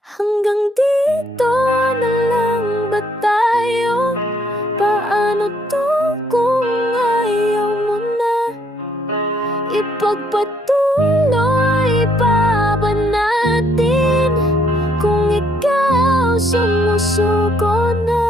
Hanggang dito na lang ba tayo? Paano to kung ayaw mo na? Ipagpatuloy pa ba natin kung ikaw sumusuko na?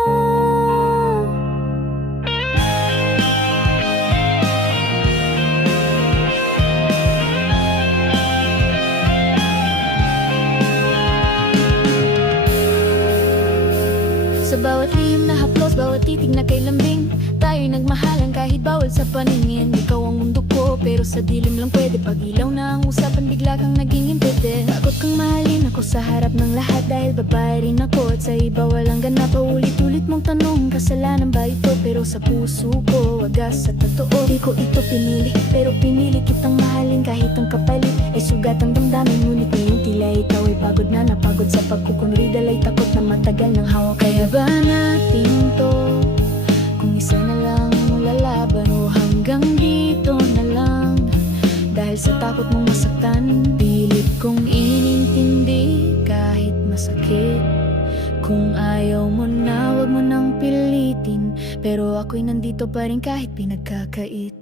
Sa bawat lihim na haplos, bawat titig na kay lambing, tayo'y nagmahalan kahit bawal sa paningin. Ikaw ang mundo ko, pero sa dilim lang pwede. Pag ilaw na ang usapan, bigla kang naging impede. Takot kang mahalin ako sa harap ng lahat, dahil babae rin ako at sa iba walang ganap. Paulit-ulit mong tanong, kasalanan ba ito? Pero sa puso ko, wagas sa totoo. Di ko ito pinili, pero pinili kitang mahalin. Kahit ang kapalit ay sugat ang damdamin. Ngunit ngayon tila ikaw ay pagod na napagod sa pagkukunri. Dalay takot na matagal ng hawak. Kaya ba natin to? Kung isa na lang lalaban o hanggang dito na lang? Dahil sa takot mong masaktan, pilit kong inintindi kahit masakit. Kung ayaw mo na, wag mo nang pilitin, pero ako'y nandito pa rin kahit pinagkakait.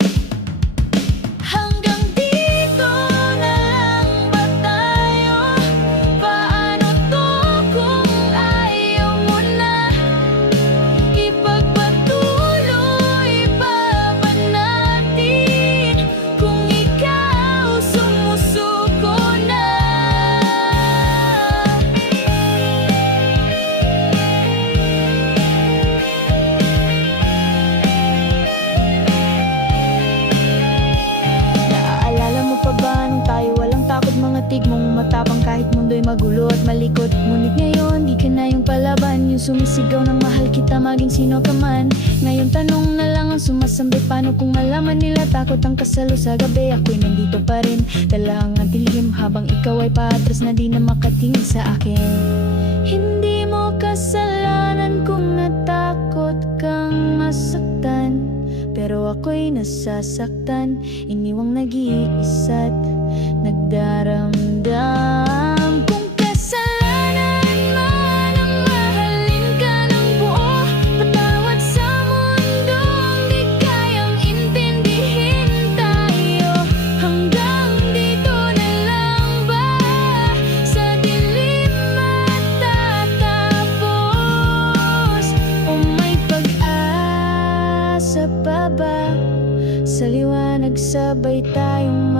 Hanggang dito na lang ba tayo? Paano to kung ayaw mo na? Ipagpatuloy pa ba natin kung ikaw sumusuko na? Naaalala mo pa ba nung tayo walang takot? Mga tigmong matapang kahit mundo'y magulo at malikot. Ngunit ngayon di ka na yung palaban, yung sumisigaw ng mahal kita maging sino ka man. Ngayon tanong na lang ang sumasambit, paano kung malaman nila takot ang kasalo sa gabi? Ako'y nandito pa rin, dala ang dilim habang ikaw ay paatras na di na makatingin sa akin. Hindi mo kasalanan kung natakot kang masaktan, pero ako'y nasasaktan, iniwang nag-iisa't nagdaramdam. Kung kasalanan man ang mahalin ka ng buo, patawad sa mundong di kayang intindihin tayo. Hanggang dito na lang ba? Sa dilim matatapos o may pag-asa pa ba? Sa liwanag sabay tayong